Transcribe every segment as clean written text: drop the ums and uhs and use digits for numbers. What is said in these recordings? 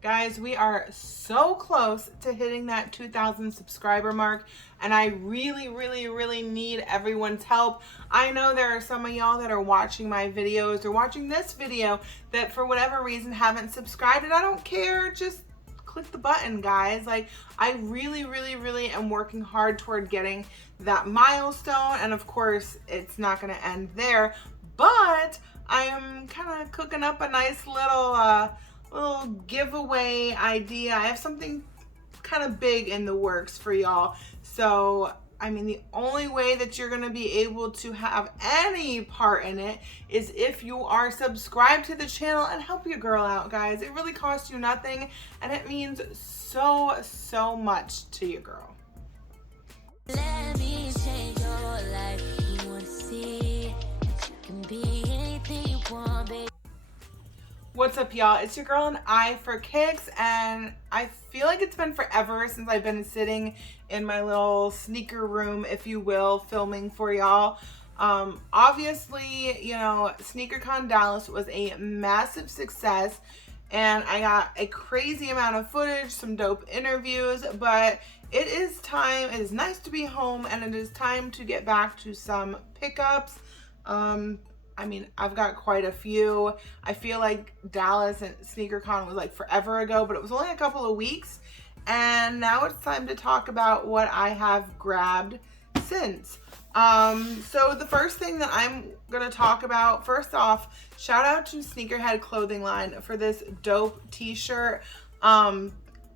Guys, we are so close to hitting that 2,000 subscriber mark, and I really need everyone's help. I know there are some of y'all that are watching my videos or watching this video that for whatever reason haven't subscribed, and I don't care, just click the button, guys. Like, I really am working hard toward getting that milestone, and of course, it's not gonna end there, but I am kind of cooking up a nice little giveaway idea. I have something kind of big in the works for y'all. So, I mean, the only way that you're going to be able to have any part in it is if you are subscribed to the channel and help your girl out, guys. It really costs you nothing, and it means so much to your girl. Let me change your life. You want to see that you can be anything you want, baby. What's up, y'all? It's your girl AnEyeIVKicks, and I feel like it's been forever since I've been sitting in my little sneaker room, if you will, filming for y'all. Obviously, you know, SneakerCon Dallas was a massive success, and I got a crazy amount of footage, some dope interviews, but it is time. It is nice to be home, and it is time to get back to some pickups. I mean, I've got quite a few. I feel like Dallas and SneakerCon was like forever ago, but it was only a couple of weeks. And now it's time to talk about what I have grabbed since. So the first thing that I'm gonna talk about, first off, shout out to SneakerHead clothing line for this dope t-shirt.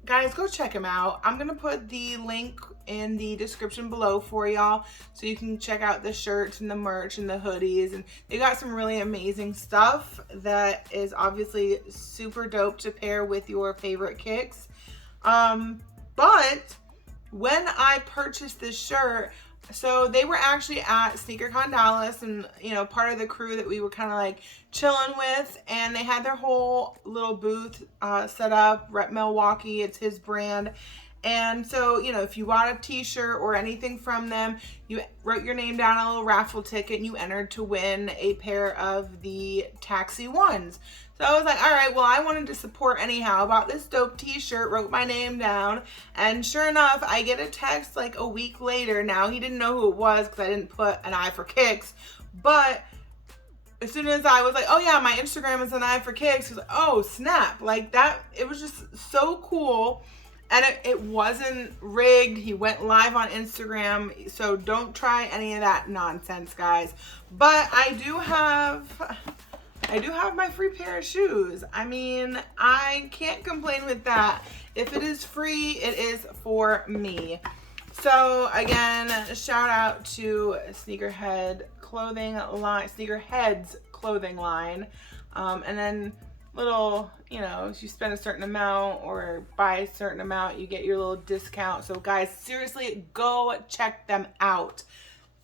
Guys, go check them out. I'm gonna put the link in the description below for y'all so you can check out the shirts and the merch and the hoodies, and they got some really amazing stuff that is obviously super dope to pair with your favorite kicks. But when I purchased this shirt, so they were actually at SneakerCon Dallas, and you know, part of the crew that we were kind of like chilling with, and they had their whole little booth set up. Rep Milwaukee, it's his brand. And so, you know, if you bought a t-shirt or anything from them, you wrote your name down on a little raffle ticket and you entered to win a pair of the Taxi ones. So I was like, all right, well, I wanted to support anyhow. I bought this dope t-shirt, wrote my name down, and sure enough, I get a text like a week later. Now, he didn't know who it was because I didn't put an eye for kicks, but as soon as I was like, oh yeah, my Instagram is AnEyeIVKicks, he was like, oh snap, like that. It was just so cool. And it wasn't rigged. He went live on Instagram, so don't try any of that nonsense, guys. But I do have my free pair of shoes. I mean, I can't complain with that. If it is free, it is for me. So again, shout out to SneakerHeads clothing line, and then little, you know, if you spend a certain amount or buy a certain amount, you get your little discount. So guys, seriously, go check them out.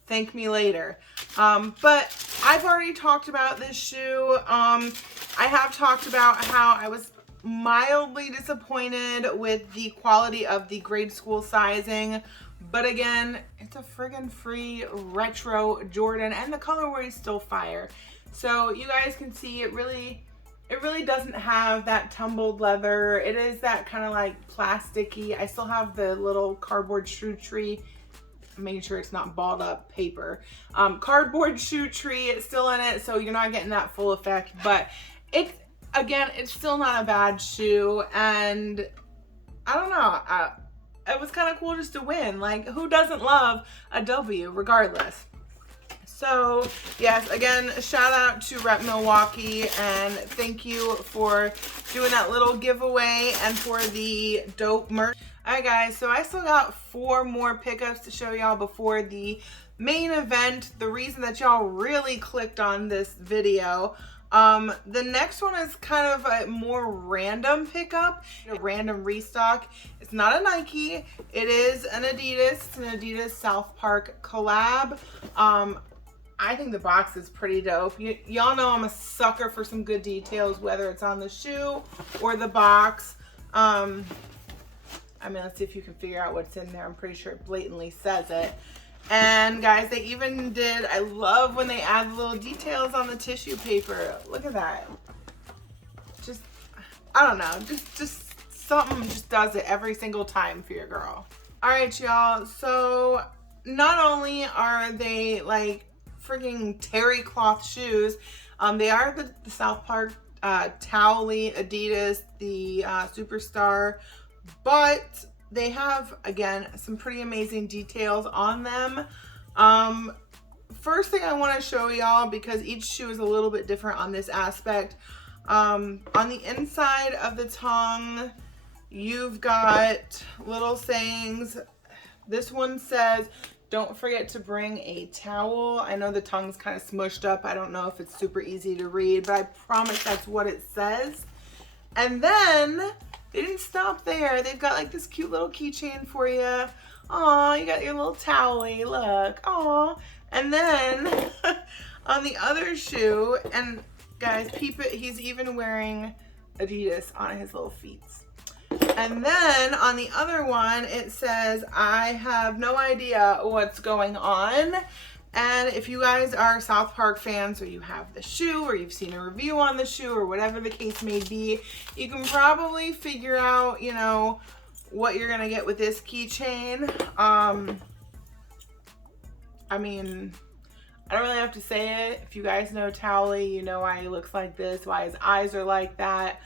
Thank me later. But I've already talked about this shoe. I have talked about how I was mildly disappointed with the quality of the grade school sizing, but again, it's a friggin' free retro Jordan, and the colorway is still fire. So you guys can see it really doesn't have that tumbled leather. It is that kind of like plasticky. I still have the little cardboard shoe tree. I'm making sure it's not balled up paper. Cardboard shoe tree, it's still in it, so you're not getting that full effect. But it's still not a bad shoe, and I don't know. It was kind of cool just to win. Like, who doesn't love a W regardless? So yes, again, shout out to Rep Milwaukee, and thank you for doing that little giveaway and for the dope merch. All right, guys, so I still got 4 more pickups to show y'all before the main event, the reason that y'all really clicked on this video. The next one is kind of a more random pickup, a random restock. It's not a Nike, it is an Adidas. It's an Adidas South Park collab. I think the box is pretty dope. Y'all know I'm a sucker for some good details, whether it's on the shoe or the box. I mean, let's see if you can figure out what's in there. I'm pretty sure it blatantly says it. And guys, they even did, I love when they add little details on the tissue paper. Look at that. Just, I don't know, just something just does it every single time for your girl. All right, y'all. So not only are they like freaking terry cloth shoes, they are the South Park Towley Adidas, the Superstar, but they have, again, some pretty amazing details on them. First thing I want to show y'all, because each shoe is a little bit different on this aspect. On the inside of the tongue, you've got little sayings. This one says, don't forget to bring a towel. I know the tongue's kind of smushed up. I don't know if it's super easy to read, but I promise that's what it says. And then they didn't stop there. They've got like this cute little keychain for you. Aw, you got your little towelly, look. Aw. And then on the other shoe, and guys, peep it, he's even wearing Adidas on his little feet. And then on the other one, it says, I have no idea what's going on. And if you guys are South Park fans, or you have the shoe, or you've seen a review on the shoe, or whatever the case may be, you can probably figure out, you know, what you're gonna get with this keychain. I mean, I don't really have to say it. If you guys know Towley, you know why he looks like this, why his eyes are like that.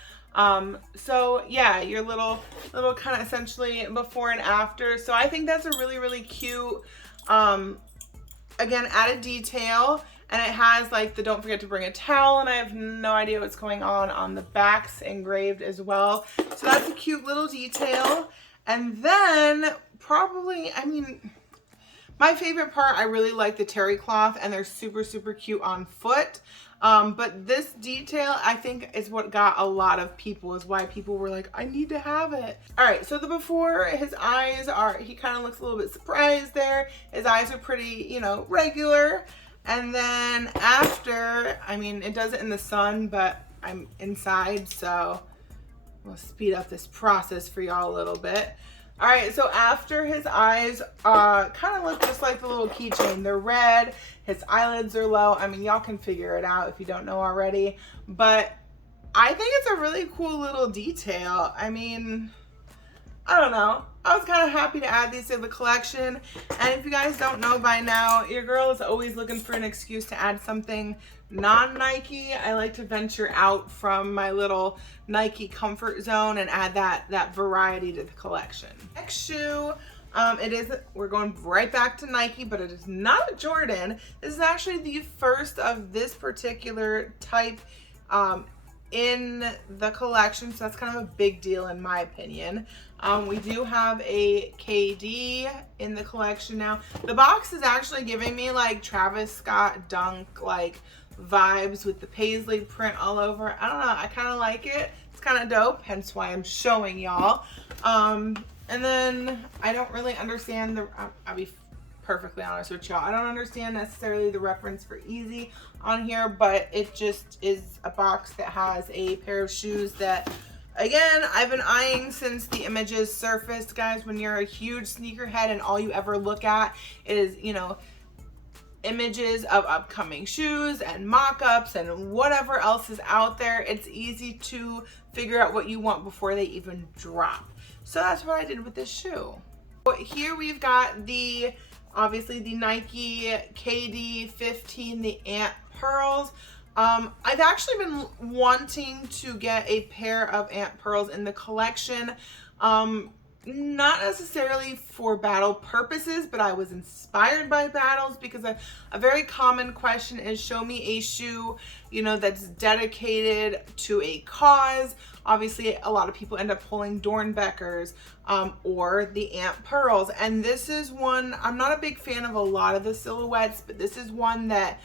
So yeah, your little kind of essentially before and after. So I think that's a really, really cute, again, added detail. And it has like the don't forget to bring a towel, and I have no idea what's going on the backs engraved as well. So that's a cute little detail. And then probably, I mean, my favorite part, I really like the terry cloth, and they're super, super cute on foot. But this detail, I think, is what got a lot of people, is why people were like, I need to have it. All right, so the before, his eyes are, he kind of looks a little bit surprised there. His eyes are pretty, you know, regular. And then after, I mean, it does it in the sun, but I'm inside, so we'll speed up this process for y'all a little bit. All right, so after his eyes kind of look just like the little keychain. They're red, his eyelids are low. I mean, y'all can figure it out if you don't know already, but I think it's a really cool little detail. I mean, I don't know. I was kind of happy to add these to the collection. And if you guys don't know by now, your girl is always looking for an excuse to add something non-Nike. I like to venture out from my little Nike comfort zone and add that variety to the collection. Next shoe, we're going right back to Nike, but it is not a Jordan. This is actually the first of this particular type in the collection, so that's kind of a big deal in my opinion. We do have a KD in the collection now. The box is actually giving me like Travis Scott Dunk like vibes with the paisley print all over. I don't know, I kind of like it. It's kind of dope, hence why I'm showing y'all. And then I don't really understand I'll be perfectly honest with y'all, I don't understand necessarily the reference for easy on here, but it just is a box that has a pair of shoes that, again, I've been eyeing since the images surfaced. Guys, when you're a huge sneakerhead and all you ever look at is, you know, images of upcoming shoes and mock-ups and whatever else is out there, it's easy to figure out what you want before they even drop. So that's what I did with this shoe. Here we've got obviously the Nike KD 15, the Ant Pearls. I've actually been wanting to get a pair of Ant Pearls in the collection. Not necessarily for battle purposes, but I was inspired by battles because a very common question is, show me a shoe, you know, that's dedicated to a cause. Obviously, a lot of people end up pulling Dornbeckers or the Ant Pearls. And this is one, I'm not a big fan of a lot of the silhouettes, but this is one that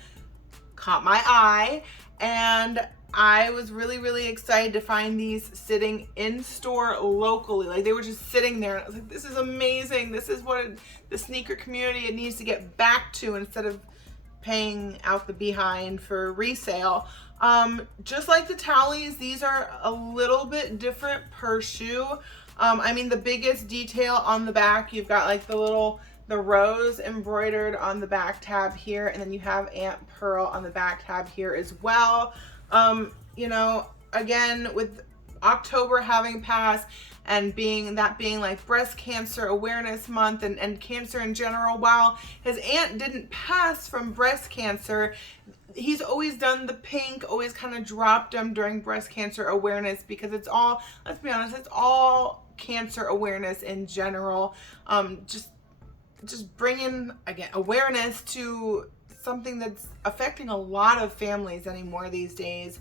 caught my eye. And I was really, really excited to find these sitting in store locally. Like, they were just sitting there and I was like, this is amazing. This is what the sneaker community it needs to get back to instead of paying out the behind for resale. Just like the Towleys, these are a little bit different per shoe. I mean, the biggest detail on the back, you've got like the rose embroidered on the back tab here, and then you have Ant Pearl on the back tab here as well. You know, again, with October having passed and being like breast cancer awareness month and cancer in general, while his aunt didn't pass from breast cancer, he's always done the pink, always kind of dropped them during breast cancer awareness, because it's all, let's be honest, it's all cancer awareness in general. Just bringing, again, awareness to something that's affecting a lot of families anymore these days.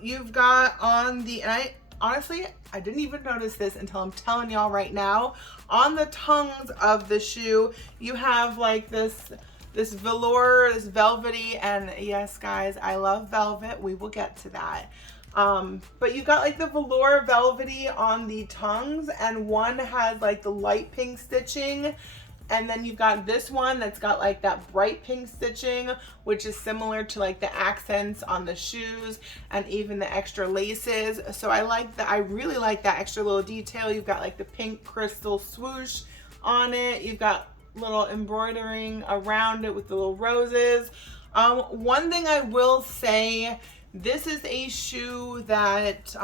You've got on the, and honestly, I didn't even notice this until I'm telling y'all right now, on the tongues of the shoe, you have like this velour, this velvety, and yes, guys, I love velvet. We will get to that. But you got like the velour velvety on the tongues, and one has like the light pink stitching. And then you've got this one that's got like that bright pink stitching, which is similar to like the accents on the shoes and even the extra laces. So I like that. I really like that extra little detail. You've got like the pink crystal swoosh on it. You've got little embroidering around it with the little roses. One thing I will say, this is a shoe that,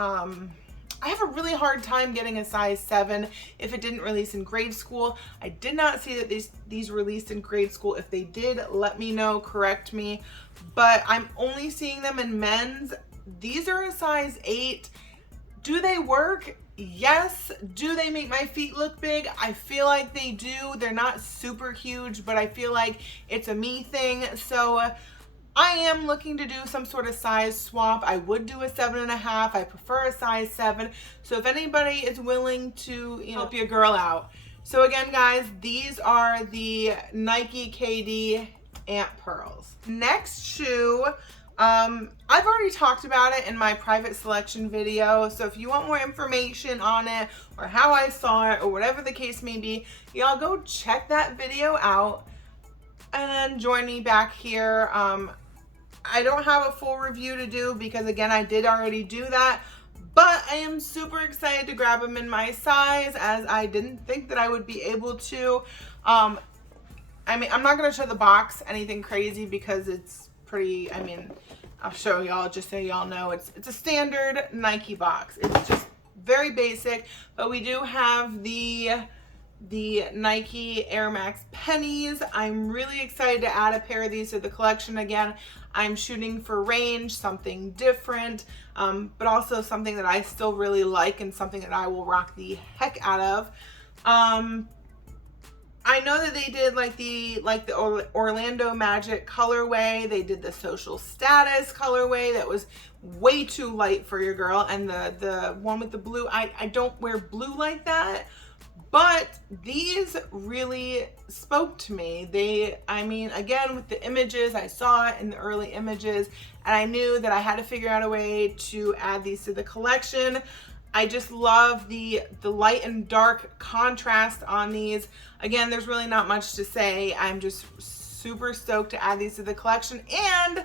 I have a really hard time getting a size 7 if it didn't release in grade school. I did not see that these released in grade school. If they did, let me know, correct me. But I'm only seeing them in men's. These are a size 8. Do they work? Yes. Do they make my feet look big? I feel like they do. They're not super huge, but I feel like it's a me thing. So I am looking to do some sort of size swap. I would do a 7.5. I prefer a size 7. So if anybody is willing to, help your girl out. So again, guys, these are the Nike KD Ant Pearls. Next shoe, I've already talked about it in my private selection video. So if you want more information on it or how I saw it or whatever the case may be, y'all go check that video out and then join me back here. I don't have a full review to do because, again, I did already do that, but I am super excited to grab them in my size, as I didn't think that I would be able to. I mean, I'm not going to show the box anything crazy because it's pretty, I mean, I'll show y'all just so y'all know. It's a standard Nike box. It's just very basic, but we do have the Nike Air Max pennies. I'm really excited to add a pair of these to the collection. Again, I'm shooting for range, something different, but also something that I still really like and something that I will rock the heck out of. I know that they did like the Orlando Magic colorway. They did the Social Status colorway that was way too light for your girl, and the one with the blue, I don't wear blue like that. But these really spoke to me. I mean, again, with the images, I saw it in the early images, and I knew that I had to figure out a way to add these to the collection. I just love the light and dark contrast on these. Again, there's really not much to say. I'm just super stoked to add these to the collection, and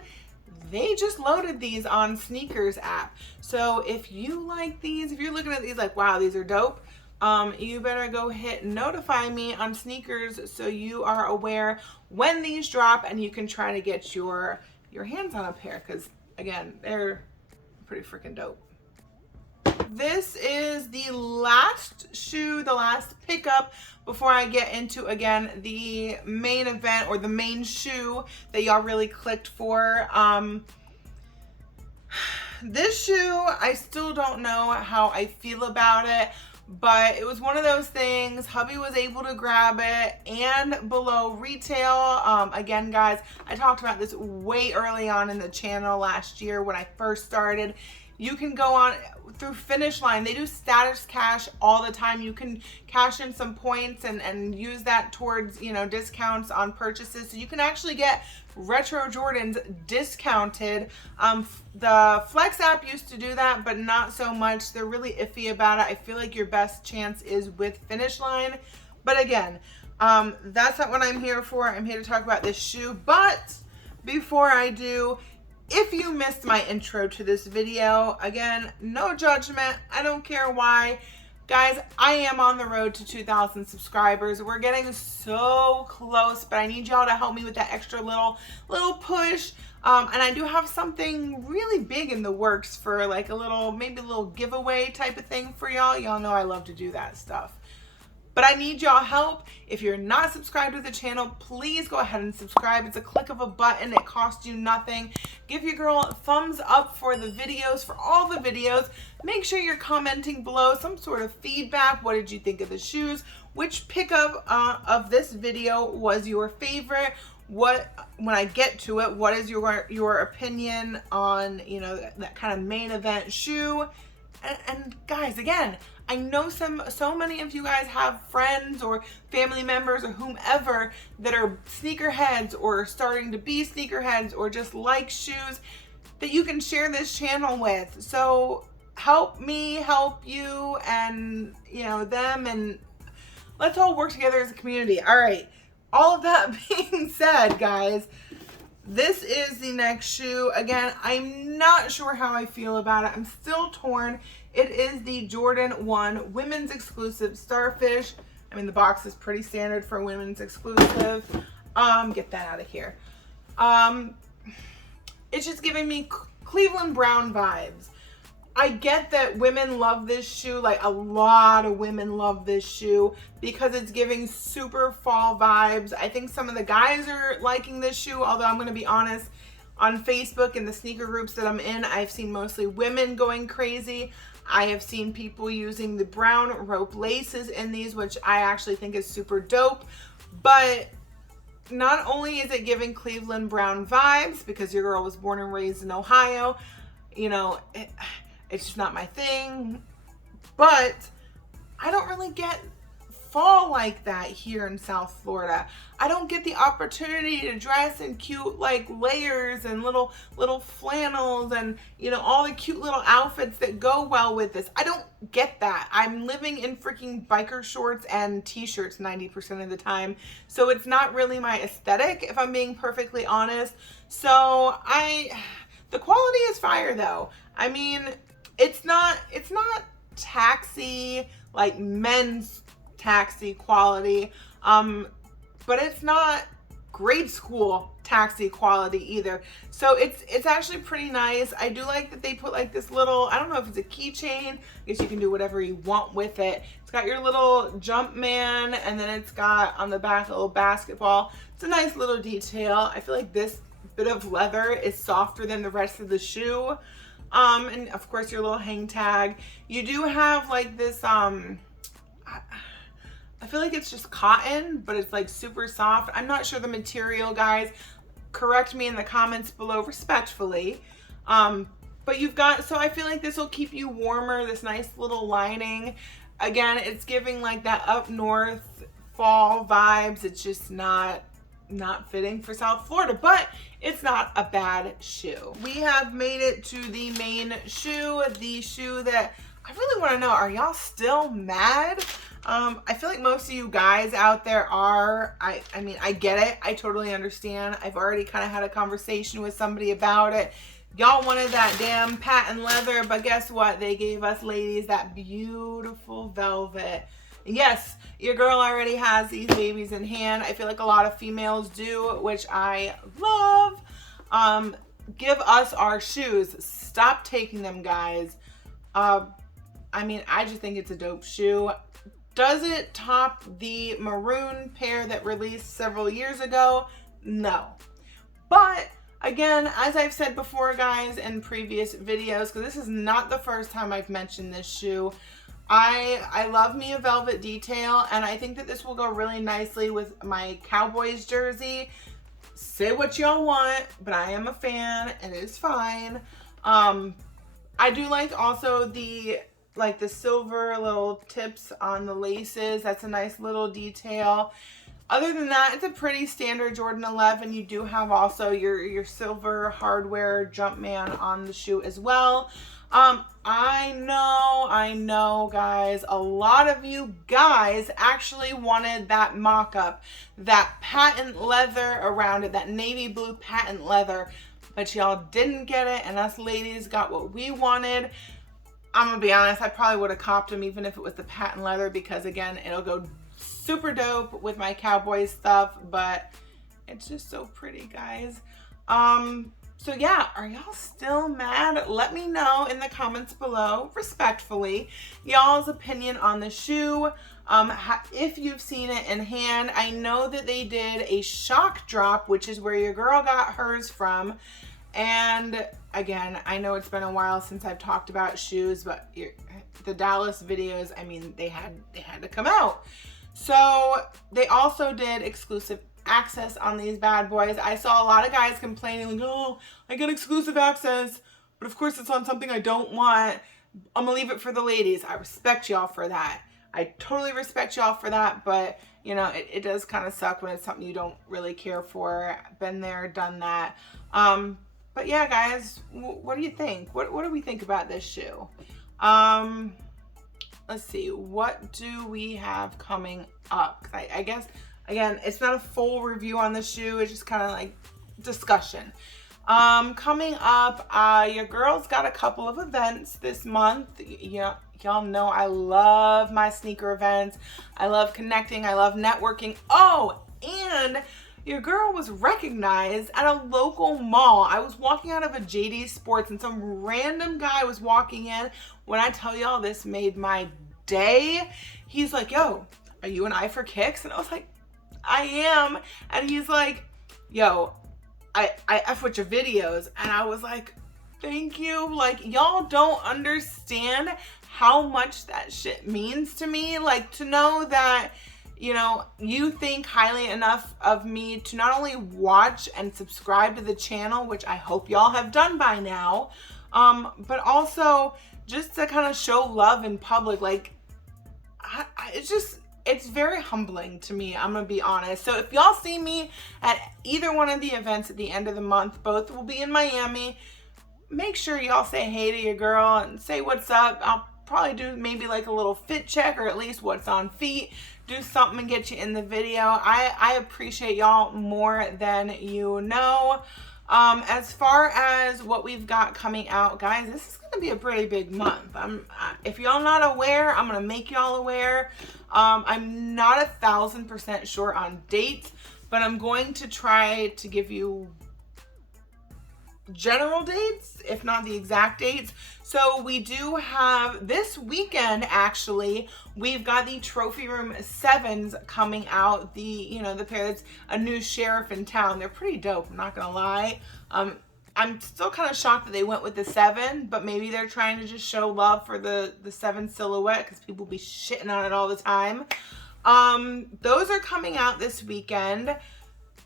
they just loaded these on Sneakers app. So if you like these, if you're looking at these like, wow, these are dope, you better go hit notify me on Sneakers so you are aware when these drop and you can try to get your hands on a pair, because again, they're pretty freaking dope. This is the last shoe, the last pickup before I get into, again, the main event or the main shoe that y'all really clicked for. This shoe, I still don't know how I feel about it. But it was one of those things, hubby was able to grab it and below retail. Again, guys, I talked about this way early on in the channel last year when I first started. You can go on through Finish Line. They do status cash all the time. You can cash in some points and use that towards, discounts on purchases. So you can actually get retro Jordans discounted. The Flex app used to do that, but not so much. They're really iffy about it. I feel like your best chance is with Finish Line. But again, that's not what I'm here for. I'm here to talk about this shoe. But before I do, if you missed my intro to this video, again, no judgment. I don't care why. Guys, I am on the road to 2,000 subscribers. We're getting so close, but I need y'all to help me with that extra little push. And I do have something really big in the works for like maybe a little giveaway type of thing for y'all. Y'all know I love to do that stuff. But I need y'all help. If you're not subscribed to the channel, please go ahead and subscribe. It's a click of a button. It costs you nothing. Give your girl a thumbs up for the videos, for all the videos. Make sure you're commenting below some sort of feedback. What did you think of the shoes? Which pickup of this video was your favorite? When I get to it, what is your opinion on, you know, that kind of main event shoe? And guys, again, I know so many of you guys have friends or family members or whomever that are sneakerheads or starting to be sneakerheads or just like shoes that you can share this channel with. So help me help you and, you know, them, and let's all work together as a community. All right. All of that being said, guys, this is the next shoe. Again, I'm not sure how I feel about it. I'm still torn. It is the Jordan 1 women's exclusive Starfish. I mean, the box is pretty standard for women's exclusive. Get that out of here. It's just giving me Cleveland Brown vibes. I get that women love this shoe, like a lot of women love this shoe because it's giving super fall vibes. I think some of the guys are liking this shoe, although I'm going to be honest, on Facebook and the sneaker groups that I'm in, I've seen mostly women going crazy. I have seen people using the brown rope laces in these, which I actually think is super dope. But not only is it giving Cleveland Brown vibes, because your girl was born and raised in Ohio, you know, it's just not my thing, but I don't really get fall like that here in South Florida. I don't get the opportunity to dress in cute like layers and little flannels and, you know, all the cute little outfits that go well with this. I don't get that. I'm living in freaking biker shorts and t-shirts 90% of the time. So it's not really my aesthetic, if I'm being perfectly honest. So the quality is fire though. I mean, it's not taxi, like men's taxi quality, but it's not grade school taxi quality either. So it's actually pretty nice. I do like that they put like this little, I don't know if it's a keychain, I guess you can do whatever you want with it. It's got your little jump man, and then it's got on the back a little basketball. It's a nice little detail. I feel like this bit of leather is softer than the rest of the shoe. And of course your little hang tag. You do have like this, I feel like it's just cotton, but it's like super soft. I'm not sure the material, guys. Correct me in the comments below respectfully. But you've got, so I feel like this will keep you warmer, this nice little lining. Again, it's giving like that up north fall vibes. It's just not fitting for South Florida, but it's not a bad shoe. We have made it to the main shoe, the shoe that I really want to know, are y'all still mad? I feel like most of you guys out there are. I mean, I get it. I totally understand. I've already kind of had a conversation with somebody about it. Y'all wanted that damn patent leather, but guess what? They gave us ladies that beautiful velvet. Yes, your girl already has these babies in hand. I feel like a lot of females do, which I love. Give us our shoes. Stop taking them, guys. I mean, I just think it's a dope shoe. Does it top the maroon pair that released several years ago? No. But again, as I've said before, guys, in previous videos, because this is not the first time I've mentioned this shoe, I love me a velvet detail, and I think that this will go really nicely with my Cowboys jersey. Say what y'all want, but I am a fan, and it is fine. I do like also the silver little tips on the laces. That's a nice little detail. Other than that, it's a pretty standard Jordan 11. You do have also your silver hardware Jumpman on the shoe as well. I know, guys, a lot of you guys actually wanted that mock-up, that patent leather around it, that navy blue patent leather, but y'all didn't get it, and us ladies got what we wanted. I'm gonna be honest, I probably would have copped them even if it was the patent leather, because again, it'll go super dope with my cowboy stuff, but it's just so pretty, guys. So yeah, are y'all still mad? Let me know in the comments below, respectfully, y'all's opinion on the shoe. If you've seen it in hand. I know that they did a shock drop, which is where your girl got hers from. And again, I know it's been a while since I've talked about shoes, but the Dallas videos, I mean, they had to come out. So they also did exclusive access on these bad boys. I saw a lot of guys complaining like, oh, I get exclusive access, but of course it's on something I don't want. I'm gonna leave it for the ladies. I respect y'all for that. I totally respect y'all for that, but you know, it does kind of suck when it's something you don't really care for. Been there, done that. But yeah, guys, what do you think? What do we think about this shoe? Let's see, what do we have coming up? I guess, again, it's not a full review on the shoe. It's just kind of like discussion. Coming up, your girl's got a couple of events this month. Y'all know I love my sneaker events. I love connecting. I love networking. Oh, and your girl was recognized at a local mall. I was walking out of a JD Sports and some random guy was walking in. When I tell y'all, this made my day. He's like, yo, are you an Eye for Kicks? And I was like, I am. And he's like, yo, I F with your videos. And I was like, thank you. Like, y'all don't understand how much that shit means to me. Like, to know that, you know, you think highly enough of me to not only watch and subscribe to the channel, which I hope y'all have done by now, but also just to kind of show love in public. Like, it's very humbling to me, I'm gonna be honest. So if y'all see me at either one of the events at the end of the month, both will be in Miami, make sure y'all say hey to your girl and say what's up. I'll probably do maybe like a little fit check, or at least what's on feet. Do something and get you in the video. I appreciate y'all more than you know. As far as what we've got coming out, guys, this is gonna be a pretty big month. If y'all not aware, I'm gonna make y'all aware. I'm not 1000% sure on dates, but I'm going to try to give you general dates, if not the exact dates. So we do have this weekend, actually, we've got the Trophy Room 7s coming out. The pair that's a new sheriff in town. They're pretty dope, I'm not gonna lie. I'm still kind of shocked that they went with the 7, but maybe they're trying to just show love for the 7 silhouette, because people be shitting on it all the time. Those are coming out this weekend.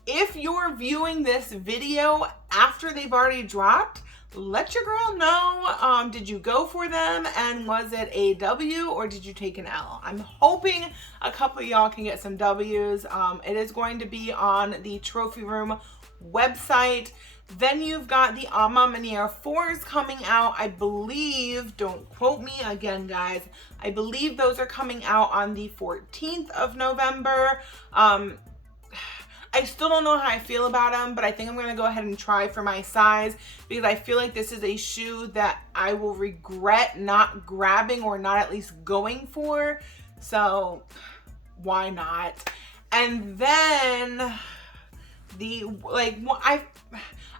If you're viewing this video after they've already dropped, let your girl know, did you go for them, and was it a W or did you take an L? I'm hoping a couple of y'all can get some W's. It is going to be on the Trophy Room website. Then you've got the Ama Maniere 4s coming out, I believe. Don't quote me again, guys. I believe those are coming out on the 14th of November. I still don't know how I feel about them, but I think I'm going to go ahead and try for my size, because I feel like this is a shoe that I will regret not grabbing, or not at least going for. So why not? And then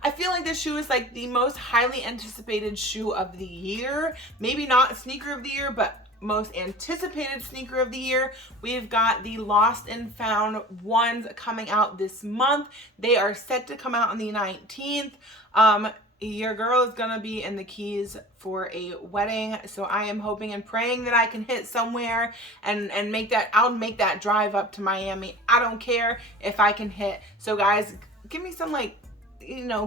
I feel like this shoe is like the most highly anticipated shoe of the year. Maybe not sneaker of the year, but most anticipated sneaker of the year. We've got the Lost and Found ones coming out this month. They are set to come out on the 19th. Your girl is gonna be in the Keys for a wedding, so I am hoping and praying that I can hit somewhere and make that. I'll make that drive up to Miami. I don't care if I can hit. So guys, give me some, like,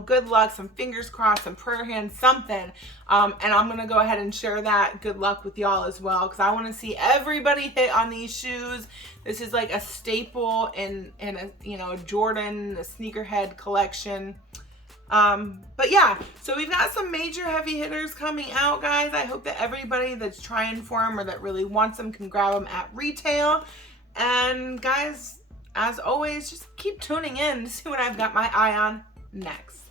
good luck, some fingers crossed, some prayer hands, something. And I'm gonna go ahead and share that good luck with y'all as well, because I want to see everybody hit on these shoes. This is like a staple in a Jordan, a sneakerhead collection. But yeah, so we've got some major heavy hitters coming out, guys. I hope that everybody that's trying for them or that really wants them can grab them at retail. And guys, as always, just keep tuning in to see what I've got my eye on next.